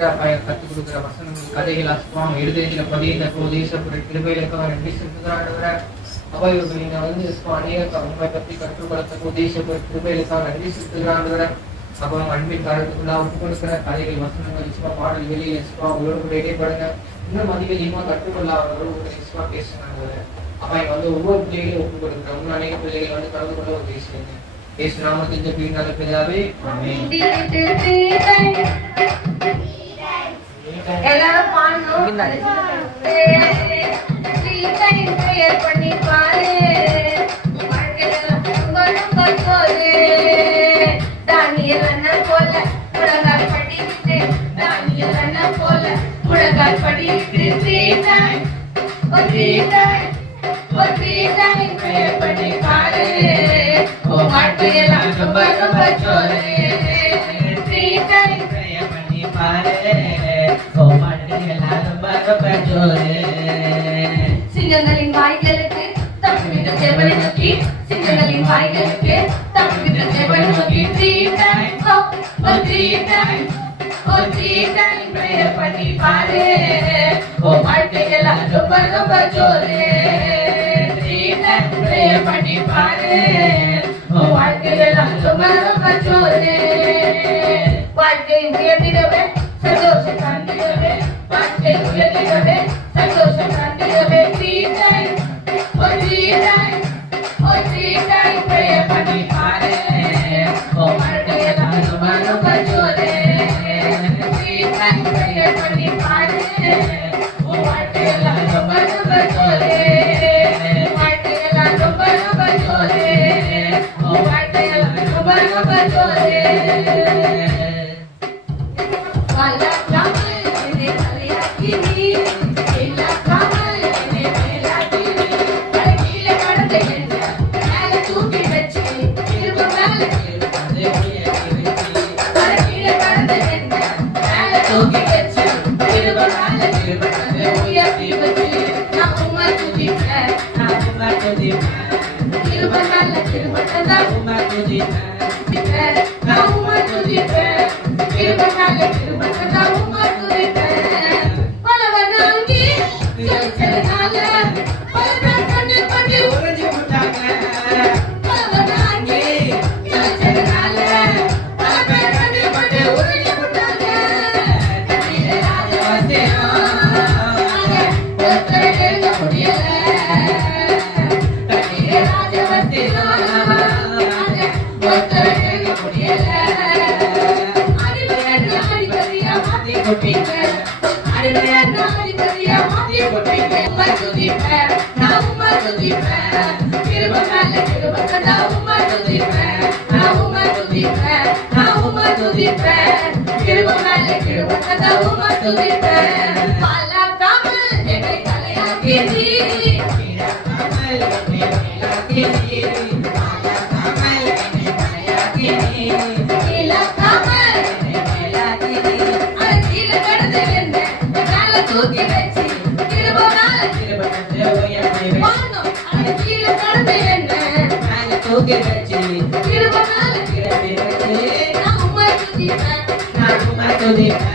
கற்றுக் கொடுக்குற வசனங்கள் கதைகள் அசுவாம் எழுதுகிற பதிந்த போதேசப்புற கிருபையிலுக்காக நன்றி செலுத்துகிறாண்டவர அப்பா நீங்க வந்து அநேக உங்களை பற்றி கற்றுக் கொடுத்த போதேசப்புற கிருபையிலுக்காக நன்றி செலுத்துகிறாண்டவர அப்போ அன்பின் காலத்துக்குள்ள ஒப்பு கொடுக்கிற கதைகள் வசனங்கள் இஸ்வா பாடல் வெளியே இஸ்வா உங்களோட கூட இடைப்படுங்க இன்னும் அதிகமாக கற்றுக்கொள்ள அவர்களோடு இஸ்வா பேசுனாங்க அவன் வந்து ஒவ்வொரு பிள்ளைகளையும் ஒப்பு கொடுக்குறேன் இன்னும் அநேக பிள்ளைகள் வந்து கலந்து கொள்ள ஒரு பேசுறீங்க பேசு நாமத்தின் நல்ல பிதாவே ஆமென். எல்லாரும் பாடணும் பண்ணி பாரு வாழ்க்கையில ரொம்ப ரொம்ப போது தானியல் அண்ணன் போல சிங்கங்களின் வாய்களுக்கு தமிழ்கிட்ட செவனை நோக்கி சிங்கங்களின் வாய்களுக்கு தமிழ்கிட்ட செவனை நோக்கி த்ரீ டைம் ஒரு த்ரீ டைம் ஒரு த்ரீ டைம் ப்ரேயர் பண்ணி பாரு ஓ வாழ்க்கையெல்லாம் ரொம்ப ரொம்ப ஜோரு த்ரீ டைம் ப்ரேயர் பண்ணி பாரு ஓ வாழ்க்கையெல்லாம் ரொம்ப ரொம்ப ஜோரு வாழ்க்கை உயர்ந்திடவே சந்தோஷம் காண்பிடவே ఎటు ఎటు చెప్పే సంతోషం అంటే చెప్పే நான்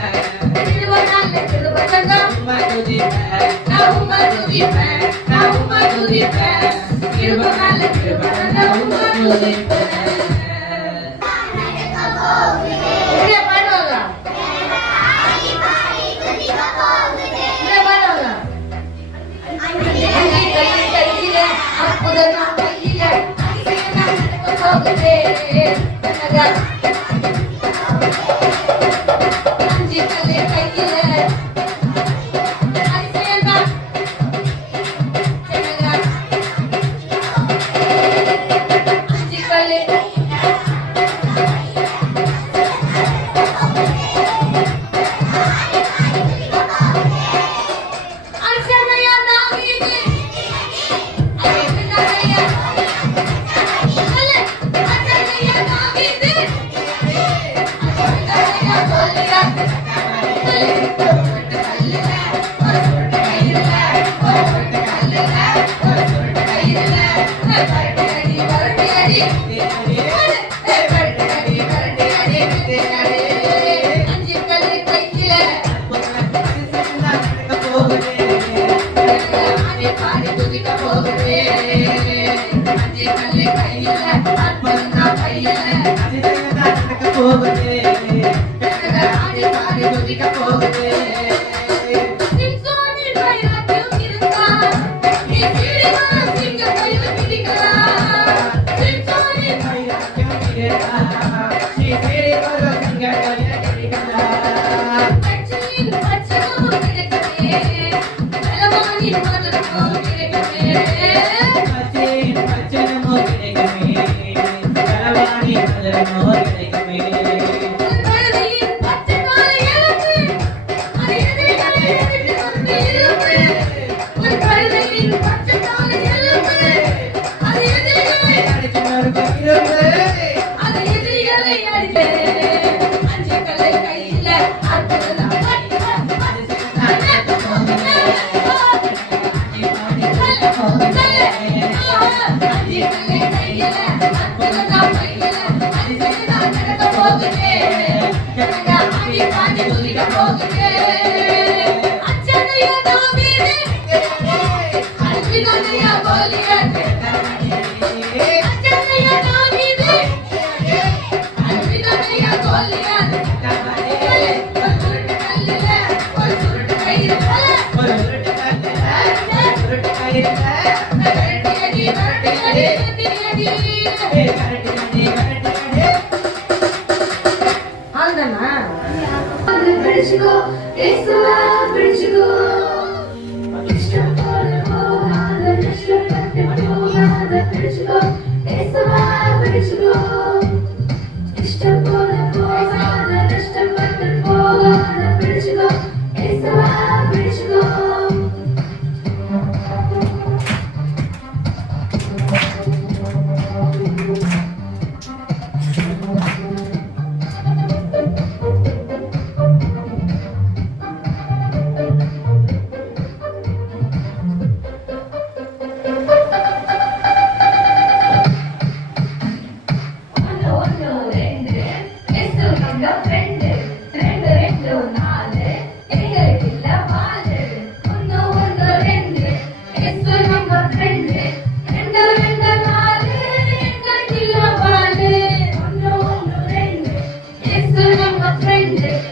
போகுது போகுது friend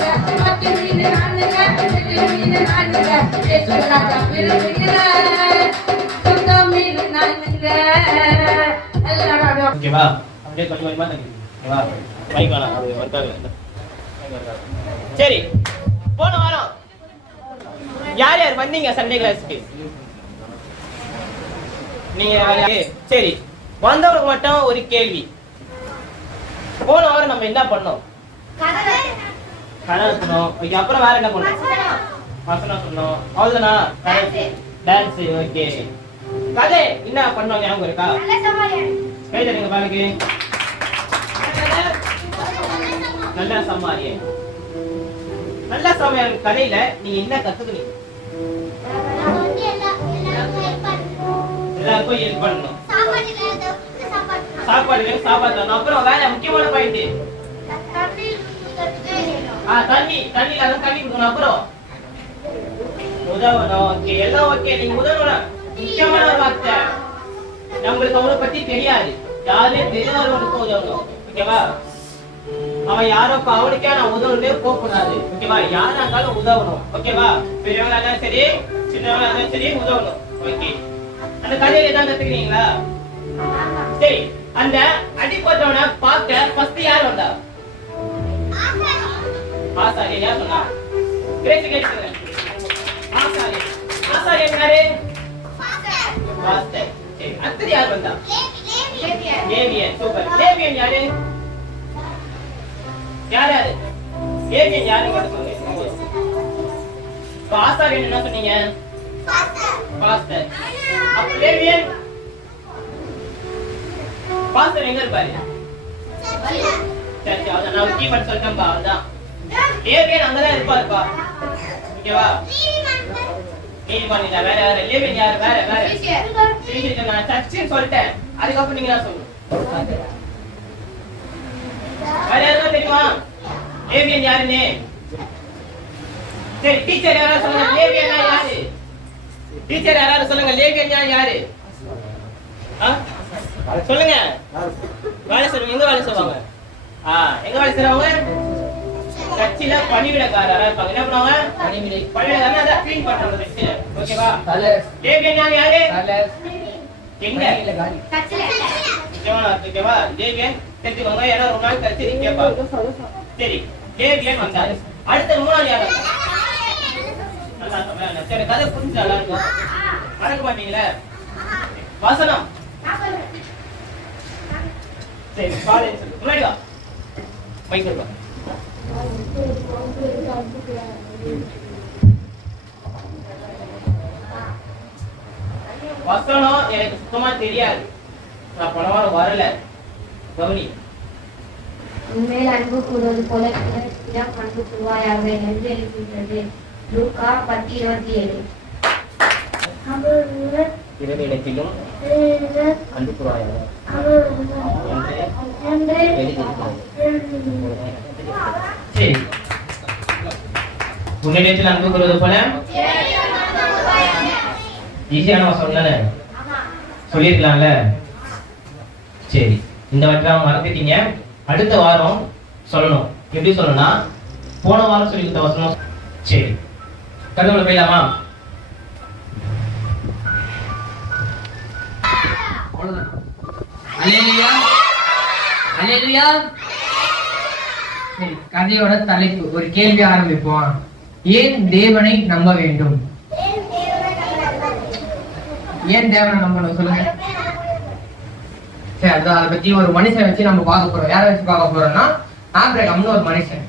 ஓகேவா? அப்படியே கொஞ்சம் கொஞ்சமா தள்ளி ஓகேவா? மைக் வேணாம். அது ஒர்க் ஆகல இந்த mic work ஆகல. சரி போன வாரம் யார் யார் வந்தீங்க சண்டே கிளாஸ்க்கு நீங்க? சரி வந்தவங்களுக்கு மட்டும் ஒரு கேள்வி. போன வாரம் நம்ம என்ன பண்ணோம்? கதை. சொன்னோம் ஓகே அப்புறம் வேற என்ன பண்ணோம்? வசனம் சொன்னோம். அவ்வளவுதானா? டான்ஸ் ஓகே கதை என்ன பண்ணோம்? ஞாபகம் இருக்கா? கை தட்டுங்க பாலுக்கு நல்ல சம்மாரியே நல்ல சமையல் கதையில நீங்க என்ன கத்துக்கிறீங்க எல்லாருக்கும் ஹெல்ப் பண்ணணும். சாப்பாடு சாப்பாடு அப்புறம் வேற முக்கியமான பாயிண்ட் தண்ணி தண்ணி அதான் தண்ணி கொடுக்கணும். அப்புறம்? உதவணும் ஓகே எல்லாம் ஓகே நீங்க உதவணும் முக்கியமான வார்த்தை. நம்மளுக்கு அவனை பத்தி தெரியாது. யாருமே தெரியாதவனுக்கு உதவணும் ஓகேவா அவன் யாரோ அவனுக்கே நான் உதவுனே போக கூடாது ஓகேவா யாரா இருந்தாலும் உதவணும். ஓகேவா பெரியவங்களா இருந்தாலும் சரி சின்னவங்களா இருந்தாலும் சரி உதவணும். ஓகே அந்த கதையில தான் கத்துக்கிறீங்களா? சரி. அந்த அடிப்பட்டவனை பார்க்க ஃபர்ஸ்ட் யார் வந்தா? ஆசாரியன் யார் சொன்னா? பேசு கேட்டுக்கிறேன். ஆசாரியன் ஆசாரியன் யாரு பாஸ்டர் சரி அடுத்தது யார் வந்தா லேவியன் சூப்பர் லேவியன் யாரு யார் யாரு லேவியன் யாரு மட்டும் சொல்லுங்க இப்ப ஆசாரியன் என்ன சொன்னீங்க பாஸ்டர் அப்ப லேவியன் பாஸ்டர் எங்க இருப்பாரு சரி சரி அதான் நான் கீ மட்டும் சொல்லிட்டேன்பா அதான் லேவியன் அங்கதான் இருப்பாருப்பா ஓகேவா? நீதிமன்றம் இல்ல, வேற வேற லிவிங் யார்? வேற வேற. சரி, நான் சர்ச்சுன்னு சொல்லிட்டேன். அதுக்கப்புறம் நீங்க தான் சொல்லணும். வேற யாருக்கா தெரியுமா? லேவியன் யாருன்னு? சரி டீச்சர் யாராவது சொல்லுங்க? லேவியன் யாரு? டீச்சர் யாராவது சொல்லுங்க? லேவியன் யாரு? சொல்லுங்க. வேலை செய்வாங்க எங்க வேலை செய்வாங்க? எங்க வேலை செய்றவங்க? சர்ச்சில பணிவிடக்காரரா. இருப்பாங்க என்ன பண்ணுவாங்க? பணிவிடை. பணிவிடக்காரனா க்ளீன் சர்ச்சில ஓகேவா லேவியன் யாரு? எங்க? இல்ல காலி. நிச்சயமா ஓகேவா லேவியன் தெரிஞ்சுக்கோங்க. ஏன்னா ரொம்ப நாள் கழிச்சு நீங்க கேட்பாங்க சரி. வந்தாரு. அடுத்த மூணாவது யாரு. சரி கதை புரிஞ்சு நல்லா இருக்கும். மறக்க மாட்டீங்களே வசனம். சரி பாரு முன்னாடி வா. மைக் கொடுப்பா வசனம் எனக்கு சுத்தமா தெரியாது. நான் போன வாரம் வரல. கவனி. உண்மையில் அன்பு கூறுவது போல பிறரிடம் அன்பு கூறுவாயாக என்று எழுதுகிறது லூக்கா பத்து இருபத்தி ஏழு. அன்பு குராயாக என்று எழுதியிருக்கிறது. சரி. உன்னிடத்தில் அன்பு கூறுவது போல ஈஸியான வசனம் தானே? சொல்லியிருக்கலாம்ல? சரி இந்த வாரம் மறந்துட்டீங்க. அடுத்த வாரம் சொல்லணும். எப்படி சொல்லணும்னா போன வாரம் சொல்லி கொடுத்த வசனம். சரி கருதுகளை போயிடலாமா? கதையோட தலைப்பு ஒரு கேள்வி ஆரம்பிப்போம். ஏன் தேவனை நம்ப வேண்டும்? ஏன் தேவனை நம்பணும் சொல்லுங்க. சரி அதான் அதை பத்தி ஒரு மனுஷன் வச்சு நம்ம பார்க்க போறோம். யாரை வச்சு பார்க்க போறோம்னா ஆப்ரகாம்னு ஒரு மனுஷன்.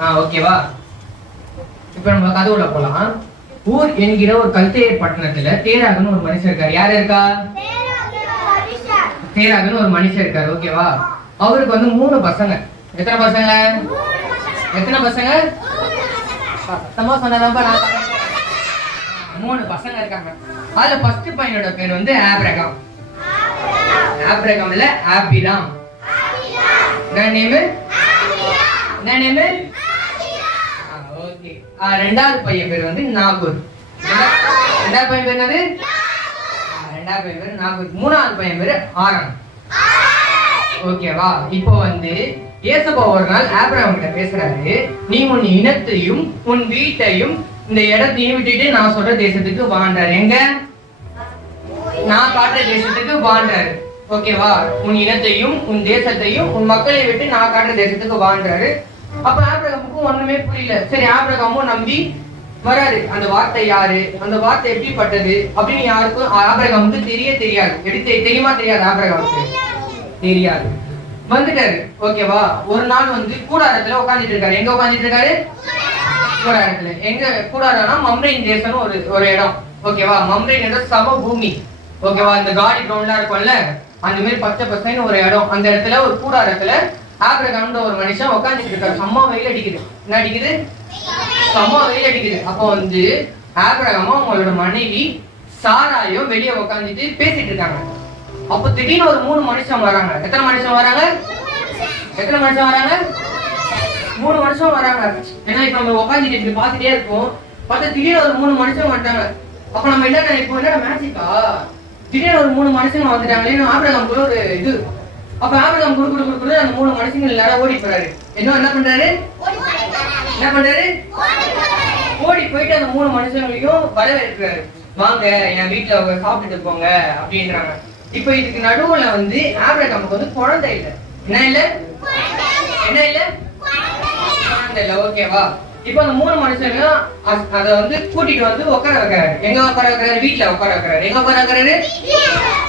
ஆ ஓகேவா இப்ப நம்ம கதவுல போலாம். ஊர் என்கிற ஒரு கல்தேயர் பட்டணத்துல தேராகன்னு ஒரு மனுஷன் இருக்காரு. யார் இருக்கா? தேராகன்னு ஒரு மனுஷன் இருக்காரு. ஓகேவா அவருக்கு வந்து மூணு பசங்க. எத்தனை பசங்க? எத்தனை பசங்க? சத்தமா சொன்னதாப்பா நான் மூணு பசங்க இருக்காங்க. அதுல ஃபர்ஸ்ட் பையனோட பேர் வந்து ஆப்ரகாம். ஆப்ரகாம் இல்ல ஆபிராம். என்ன நேமு என்ன நேமு ஓகே ரெண்டாவது பையன் பேர் வந்து நாகூர். ரெண்டாவது பையன் பேர் என்னது? ரெண்டாவது பையன் பேர் நாகூர். மூணாவது பையன் பேர் ஆரம் ஓகேவா இப்போ வந்து ஏசப்பா ஒரு நாள் ஆப்ரஹாம் கிட்ட பேசுறாரு. நீ உன் இனத்தையும் உன் வீட்டையும் இந்த இடத்தையும் விட்டுட்டு நான் சொல்ற தேசத்துக்கு வாண்டாரு எங்க? நான் காட்டுற தேசத்துக்கு வாண்டாரு ஓகேவா உன் இனத்தையும் உன் தேசத்தையும் உன் மக்களை விட்டு நான் காட்டுற தேசத்துக்கு வாழ்றாரு அப்ப ஆபிரகாமுக்கும் ஒண்ணுமே புரியல. சரி ஆபிரகாமும் நம்பி வராரு. அந்த வார்த்தை யாரு? அந்த வார்த்தை எப்படிப்பட்டது? அப்படின்னு யாருக்கும் ஆபிரகாமுக்கு தெரிய தெரியாது. எப்படி தெரியுமா தெரியாது ஆபிரகாமுக்கு? தெரியாது. வந்துட்டாரு. ஓகேவா ஒரு நாள் வந்து கூடாரத்துல உட்காந்துட்டு இருக்காரு. எங்க உட்காந்துட்டு இருக்காரு? கூடாரத்துல. எங்க கூடாரம்னா மம்ரைன் தேசம்னு ஒரு ஒரு இடம். ஓகேவா மம்ரைன் இடம் சம பூமி ஓகேவா இந்த காடி கிரவுண்ட்லாம் இருக்கும்ல? அந்த மாதிரி பச்சை பசைன்னு ஒரு இடம். அந்த இடத்துல ஒரு கூடாரத்துல ஆபிரகாம்ன்ற ஒரு மனுஷன் உட்காந்துட்டு இருக்காரு. செம்ம வெயில் அடிக்குது. என்ன அடிக்குது? செம்ம வெயில் அடிக்குது. அப்போ வந்து ஆபிரகாமும் அவங்களோட மனைவி சாராயும் வெளியே உட்காந்துட்டு பேசிட்டு இருக்காங்க. அப்ப திடீர்னு ஒரு மூணு மனுஷன் வராங்க. எத்தனை மனுஷன் வராங்க? எத்தனை மனுஷன் வராங்க? மூணு மனுஷன் வராங்க. ஏன்னா இப்ப நம்ம உட்காந்துட்டு இப்படி பாத்துட்டே இருக்கோம். பார்த்தா திடீர்னு ஒரு மூணு மனுஷன் வந்துட்டாங்க. அப்ப நம்ம என்ன நினைப்போம் என்ன மேஜிக்கா திடீர்னு ஒரு மூணு மனுஷங்க வந்துட்டாங்களே ஆபிரகாம் கூட ஒரு இது. அப்ப ஆபிரகாம் குரு குடு குடு குடு அந்த மூணு மனுஷங்க எல்லாரும் ஓடி போறாரு. என்ன என்ன பண்றாரு? என்ன பண்றாரு? ஓடி போயிட்டு அந்த மூணு மனுஷங்களையும் வரவேற்கிறாரு. வாங்க என் வீட்டுல அவங்க சாப்பிட்டுட்டு போங்க அப்படின்றாங்க. இப்ப இதுக்கு நடுவுல வந்து ஆபிரகாமுக்கு வந்து குழந்தை இல்ல. என்ன இல்ல? என்ன இல்ல? குழந்தை இல்ல. ஓகேவா இப்ப அந்த மூணு மனுஷங்க அ- அத வந்து கூட்டிட்டு வந்து உட்கார வைக்கிறாரு. எங்க உட்கார வைக்கிறாரு? வீட்டுல உட்கார வைக்கிறாரு. எங்க உட்கார வைக்கிறாரு?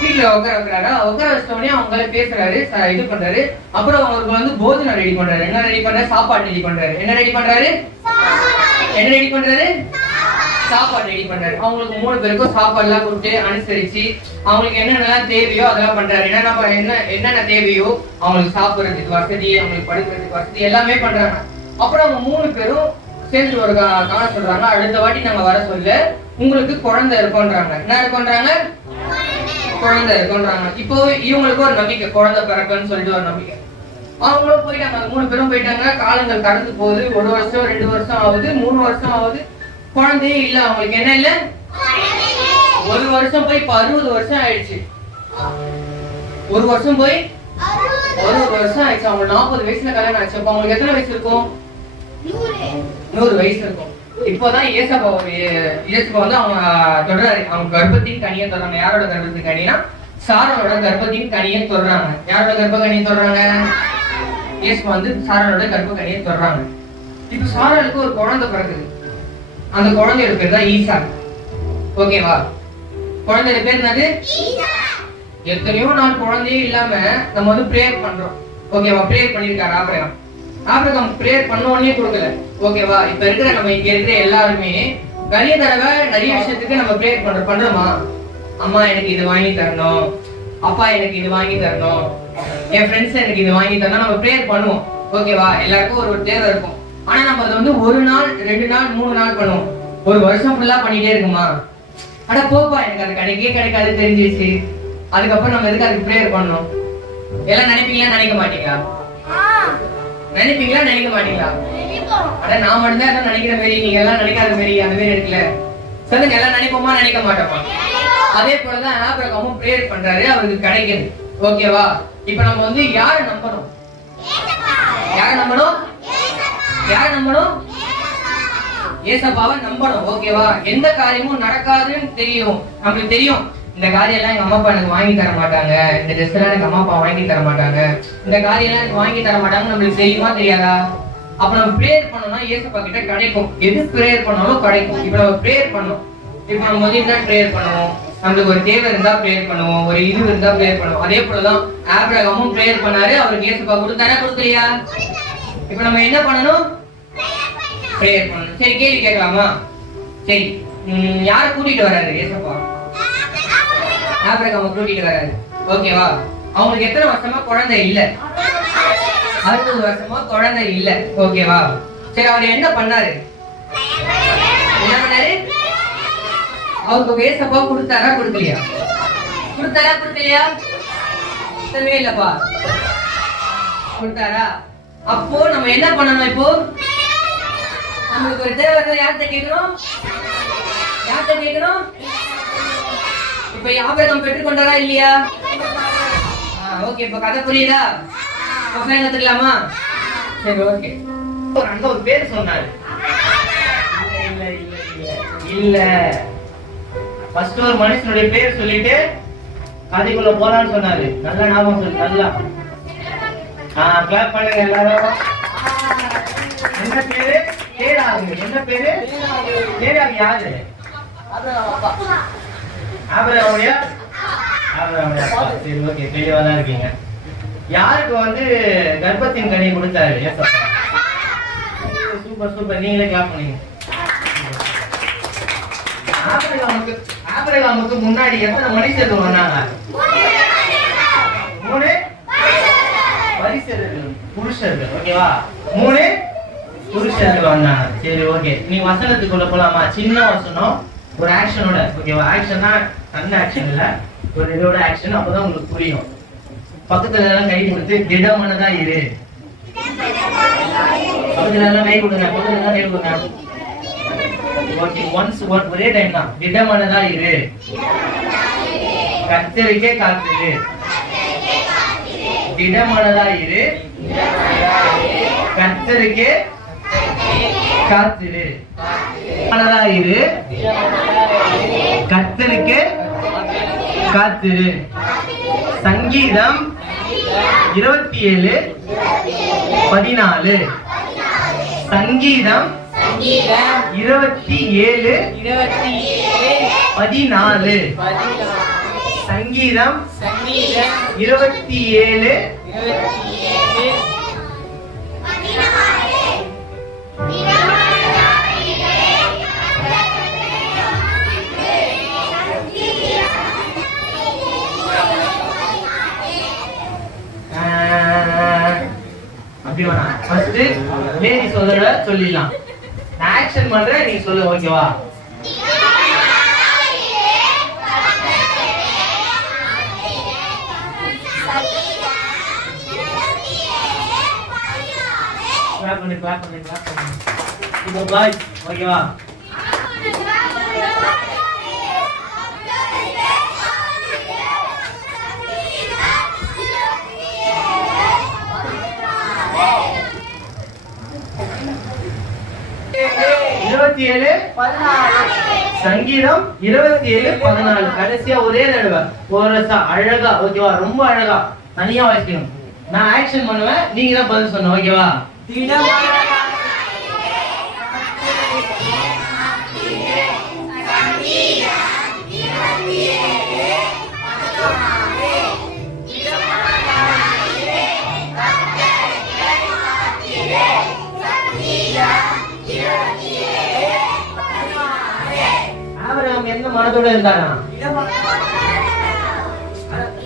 வீட்டுல உட்கார வைக்கிறாரு? உட்கார வச்ச உடனே அவங்கள பேசுறாரு. இது பண்றாரு. அப்புறம் அவங்களுக்கு வந்து போஜனம் ரெடி பண்றாரு. என்ன ரெடி பண்றாரு? சாப்பாடு ரெடி பண்றாரு. என்ன ரெடி பண்றாரு? என்ன ரெடி பண்றாரு? சாப்பாடு ரெடி பண்றாரு. அவங்களுக்கு மூணு பேருக்கும் சாப்பாடு எல்லாம் கொடுத்து அனுசரிச்சு அவங்களுக்கு என்னென்னலாம் தேவையோ அதெல்லாம் பண்றாரு. என்னென்ன என்ன என்னென்ன தேவையோ அவங்களுக்கு சாப்பிடுறதுக்கு வசதி அவங்களுக்கு படுக்கிறதுக்கு வசதி எல்லாமே பண்றாங்க. அப்புறம் அவங்க மூணு பேரும் சேர்ந்து ஒரு கா- காண சொல்றாங்க. அடுத்த வாட்டி நாங்க வர சொல்ல உங்களுக்கு குழந்தை இருக்கோன்றாங்க என்ன இருக்கோன்றாங்க குழந்தை இருக்கோன்றாங்க இப்போ இவங்களுக்கு ஒரு நம்பிக்கை குழந்தை பிறக்குன்னு சொல்லிட்டு ஒரு நம்பிக்கை. அவங்களும் போயிட்டாங்க. மூணு பேரும் போயிட்டாங்க. காலங்கள் கடந்து போகுது. ஒரு வருஷம் ரெண்டு வருஷம் ஆகுது. மூணு வருஷம் ஆகுது. குழந்தையே இல்ல அவங்களுக்கு என்ன இல்ல? ஒரு வருஷம் போய் இப்ப அறுபது வருஷம் ஆயிடுச்சு. ஒரு வருஷம் போய் ஒரு வருஷம் ஆயிடுச்சு. அவங்க நாற்பது வயசுல கல்யாணம் ஆச்சு அப்ப அவங்களுக்கு எத்தனை வயசு இருக்கும்? நூறு. வயசு இருக்கும். இப்போதான் ஒரு இயேசுப்பா வந்து அவங்க தொடராரு அவங்க கர்ப்பத்தின் கனியை தொடறாங்க யாரோட கர்ப்பத்தின் கனினா சாரோட கர்ப்பத்தின் கனியை தொடறாங்க யாரோட கர்ப்ப கனியை தொடறாங்க இயேசுப்பா வந்து சாரோட கர்ப்ப கனியை தொடறாங்க இப்ப சாராளுக்கு ஒரு குழந்தை பிறகுது அந்த குழந்தையோட பேர் தான் ஈசா. ஓகேவா? குழந்தையோட பேர் என்னது? எத்தனையோ நாள் குழந்தையே இல்லாம நம்ம வந்து ப்ரேயர் பண்றோம். ஓகேவா? ப்ரேயர் பண்ணிருக்காரு ஆபிரகாம். ஆபிரகாம் ப்ரேயர் பண்ண உடனே கொடுக்கல. ஓகேவா? இப்ப இருக்கிற நம்ம இங்க இருக்கிற எல்லாருமே நிறைய தடவை நிறைய விஷயத்துக்கு நம்ம ப்ரேயர் பண்றோம் பண்றோமா அம்மா எனக்கு இது வாங்கி தரணும். அப்பா எனக்கு இது வாங்கி தரணும். என் ஃப்ரெண்ட்ஸ் எனக்கு இது வாங்கி தரணும். நம்ம ப்ரேயர் பண்ணுவோம். ஓகேவா? எல்லாருக்கும் ஒரு ஒரு தேவை இருக்கும். ஆனா நம்ம அதை வந்து ஒரு நாள் ரெண்டு நாள் மூணு நாள் பண்ணுவோம். ஒரு வருஷம் ஃபுல்லா பண்ணிட்டே இருக்குமா? அட போப்பா எனக்கு அது கிடைக்கவே கிடைக்காது தெரிஞ்சிச்சு அதுக்கப்புறம் நம்ம எதுக்கு அதுக்கு ப்ரேயர் பண்ணணும்? எல்லாம் நினைப்பீங்களா நினைக்க மாட்டீங்களா? நினைப்பீங்களா நினைக்க மாட்டீங்களா? அட நான் மட்டும்தான் எல்லாம் நினைக்கிற மாதிரி நீங்க எல்லாம் நினைக்காத மாதிரி அந்த மாதிரி இருக்குல்ல? சொல்லுங்க எல்லாம் நினைப்போமா நினைக்க மாட்டோமா? அதே போலதான் ஆபிரகாமும் ப்ரேயர் பண்றாரு அவருக்கு கிடைக்குது. ஓகேவா? இப்ப நம்ம வந்து யாரை நம்பணும்? யாரை நம்பணும்? யாரை நம்பணும்? ஏசப்பாவை நம்பணும் ஓகேவா? எந்த காரியமும் நடக்காதுன்னு தெரியும். நம்மளுக்கு தெரியும். இந்த காரியம் எல்லாம் எங்க அம்மா அப்பா எனக்கு வாங்கி தர மாட்டாங்க. இந்த ட்ரெஸ் எல்லாம் எனக்கு அம்மா அப்பா வாங்கி தர மாட்டாங்க. இந்த காரியம் எல்லாம் எனக்கு வாங்கி தர மாட்டாங்க நம்மளுக்கு தெரியுமா தெரியாதா? அப்ப நம்ம ப்ரேயர் பண்ணோம்னா ஏசப்பா கிட்ட கிடைக்கும். எது ப்ரேயர் பண்ணாலும் கிடைக்கும். இப்ப நம்ம ப்ரேயர் பண்ணோம். இப்ப நம்ம வந்து என்ன ப்ரேயர் பண்ணுவோம். நம்மளுக்கு ஒரு தேவை இருந்தா ப்ரேயர் பண்ணுவோம். ஒரு இது இருந்தா ப்ரேயர் பண்ணுவோம். அதே போலதான் ஆப்ரகமும் ப்ரேயர் பண்ணாரு. அவருக்கு ஏசப்பா கொடுத்தாரா கொடுக்கலையா? இப்ப நம்ம என்ன பண்ணணும்? ப்ரேயர் பண்ணணும் சரி கேள்வி கேட்கலாமா? சரி. ம், யாரை கூட்டிட்டு வராரு ஏசப்பா. ஆபிரகாம கூட்டிட்டு வராரு ஓகேவா அவங்களுக்கு எத்தனை வருஷமா குழந்தை இல்ல? அறுபது வருஷமா குழந்தை இல்ல. ஓகேவா சரி அவர் என்ன பண்ணாரு? என்ன பண்ணாரு? அவருக்கு ஏசப்பா கொடுத்தாரா கொடுக்கலையா? கொடுத்தாரா கொடுக்கலையா? கொடுத்தவே இல்லப்பா கொடுத்தாரா? அப்போ நம்ம என்ன பண்ணணும் இப்போ? நம்மளுக்கு ஒரு தேவை இருந்தா யார்கிட்ட கேட்கணும்? யார்கிட்ட கேட்கணும்? இப்ப யாபகம் பெற்றுக்கொண்டாரா இல்லையா? ஓகே இப்ப கதை புரியுதா? பசங்க கத்துக்கலாமா சரி ஓகே ஒரு அந்த ஒரு பேர் சொன்னாரு. இல்ல இல்ல இல்ல இல்ல. ஃபர்ஸ்ட் ஒரு மனுஷனுடைய பேர் சொல்லிட்டு கதைக்குள்ள போலான்னு சொன்னாரு. நல்லா ஞாபகம் சொல்லு நல்லா. ஆஹ் கிளாப் பண்ணுங்க எல்லாரும். என்ன பேரு? என்ன பேரு? தேடாகு யாரு ஆபிரகாமுடைய ஆபிரகாமுடைய அப்பா சரி ஓகே தெளிவா தான் இருக்கீங்க. யாருக்கு வந்து கர்ப்பத்தின் கனி கொடுத்தாரு? ஏசப்பா சூப்பர் சூப்பர். நீங்களே கிளாப் பண்ணீங்க ஆபிரகாமுக்கு ஆபிரகாமுக்கு முன்னாடி எத்தனை மனுஷர்கள் வந்தாங்க? மூணு? பரிசர்கள் புருஷர்கள். ஓகேவா? மூணு? புருஷர்கள் வந்தாங்க சரி ஓகே நீ வசனத்துக்குள்ள போலாமா? சின்ன வசனம் ஒரு ஆக்ஷனோட ஓகேவா ஆக்ஷன்னா நல்ல ஆக்ஷன் இல்ல. ஒரு இதோட ஆக்ஷன் அப்பதான் உங்களுக்கு புரியும். பக்கத்துல எல்லாம் கை கொடுத்து திடமானதா இரு. பக்கத்துல எல்லாம் கை கொடுங்க பக்கத்துல எல்லாம் கை கொடுங்க. ஓகே ஒன்ஸ் ஒரே டைம் தான். திடமானதா இரு. கத்தரிக்கே காத்துரு. திடமானதா இரு. கத்தருக்கு காத்திரு. திடமானதா இரு. காத்திரு. சங்கீதம் இருபத்தி ஏழு பதினாலு. சங்கீதம் இருபத்தி ஏழு இருபத்தி பதினாலு. பதினாலு சங்கீதம் சங்கீதம் இருபத்தி ஏழு அப்படி வேணாம் ஃபர்ஸ்ட் லேடி சொல்ற சொல்லிடலாம். நான் ஆக்ஷன் பண்றேன் நீ சொல்லு ஓகேவா கிளாப் பண்ணு கிளாப் பண்ணு கிளாப் இப்போ பாய் ஓகேவா இருபத்தி ஏழு சங்கீதம் இருபத்தி ஏழு பதினாலு. கடைசியா ஒரே தடவை. ஒரு அழகா ஓகேவா? ரொம்ப அழகா. தனியா வாசிக்கணும். நான் ஆக்ஷன் பண்ணுவேன். நீங்க தான் பதில் சொன்ன ஓகேவா? மனதோட இருந்தாரா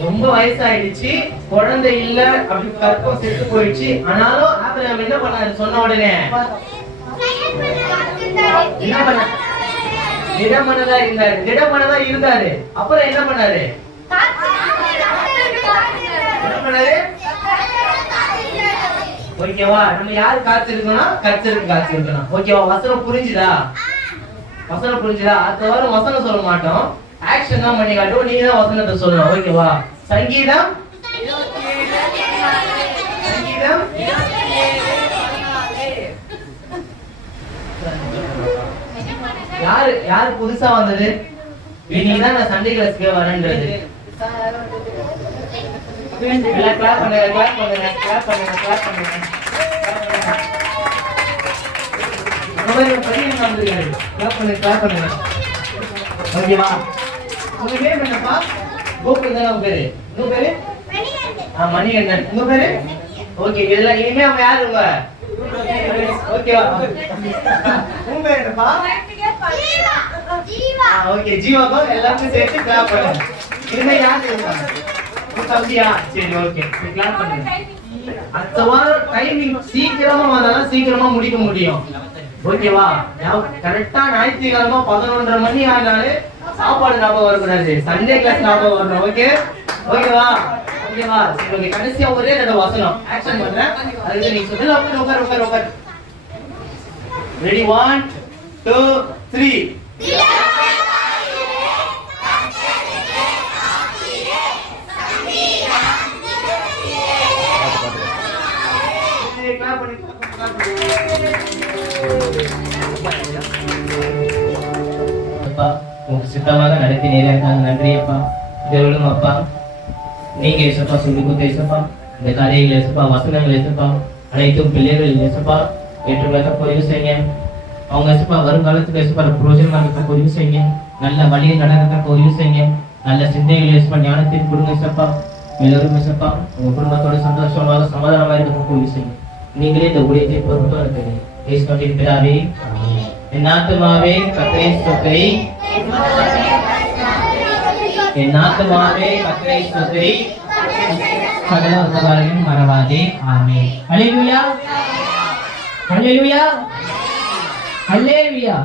ரொம்ப வயசாயிடுச்சு. குழந்தை இல்ல அப்படி கற்பம் செத்து போயிடுச்சு. ஆனாலும் ஆபிரகாம் என்ன பண்ணாரு? சொன்ன உடனே என்ன பண்ண திடமனதா இருந்தாரு. திடமனதா இருந்தாரு. அப்புறம் என்ன பண்ணாரு? என்ன பண்ணாரு? ஓகேவா? நம்ம யாரு காத்திருக்கணும்? கர்த்தருக்கு காத்திருக்கணும். ஓகேவா? வசனம் புரிஞ்சுதா? வசனம் புரிஞ்சுதா? அடுத்த வாரம் வசனம் சொல்ல மாட்டோம். ஆக்ஷன் தான் பண்ணி காட்டுவோம். நீங்க தான் வசனத்தை சொல்லணும். ஓகேவா? சங்கீதம்? சங்கீதம்? யாரு யாரு புதுசா வந்தது? இன்னைக்கு தான் நான் சண்டே கிளாஸ்க்கு வரேன்றது. கிளாப் பண்ணுங்க கிளாப் பண்ணுங்க கிளாப் பண்ணுங்க கிளாப் பண்ணுங்க. மொபைல் பையன் வந்திருக்காரு clap பண்ணுங்க clap பண்ணுங்க ஓகேவா? உங்க பேர் என்னப்பா? கோகுல் தானே உங்க பேரு? உங்க பேரு? ஆ மணி மணிகண்டன். உங்க பேரு? ஓகே இதெல்லாம் இனிமே அவங்க யாரு உங்க? ஓகேவா? உங்க பேர் என்னப்பா? ஓகே ஜீவாக்கும் எல்லாருக்கும் சேர்த்து கிளாப் பண்ணுங்க இனிமே யாரு இருக்காங்க தம்பியா? சரி ஓகே. கிளாப் பண்ணுங்க அடுத்த வாரம் டைமிங் சீக்கிரமா வந்தாதான் சீக்கிரமா முடிக்க முடியும். ஓகேவா? கரெக்டா ஞாயிற்றுக்கிழமை பதினொன்றரை மணி ஆனாலே சாப்பாடு ஞாபகம் வரக்கூடாது. சண்டே கிளாஸ் ஞாபகம் வரணும். ஓகே ஓகேவா? ஓகேவா? சரி ஓகே கடைசியா ஒரே ரெண்டு வசனம். ஆக்ஷன் பண்றேன். அதுக்கு நீங்க சொல்லல உட்கார் உட்கார் உட்கார் உட்கார். ரெடி ஒன் டூ த்ரீ பண்ணி clap அப்பா உங்க சித்தமாக நடத்தி அப்பா. அப்பா. நீங்க ஏசப்பா சொல்லி கொடுத்த ஏசப்பா. இந்த வசனங்கள் அனைத்தும் பிள்ளைகள் ஏற்றுக்கொள்ள பதிவு செய்யுங்க. அவங்க ஏசப்பா வருங்காலத்துக்கு ஏசப்பா இருக்க பதிவு செய்யுங்க. நல்ல வழியில் நடக்க பதிவு செய்யுங்க. நல்ல சிந்தைகள் ஏசப்பா ஞானத்தின் கொடுங்க எல்லோரும் உங்க குடும்பத்தோட சந்தோஷமாக சமாதானமாக இருக்க பதிவு செய்யுங்க. நீங்களே இந்த ஊழியத்தை பொறுப்பாக இருக்கிறீங்க இயேசு பிதாவே என் ஆத்துமாவே கத்தரை சொத்தை என் ஆத்துமாவே கத்தரை சொத்தை சகல உபகாரங்களும் மறவாதே. ஆமே அல்லேலூயா அல்லேலூயா அல்லேலூயா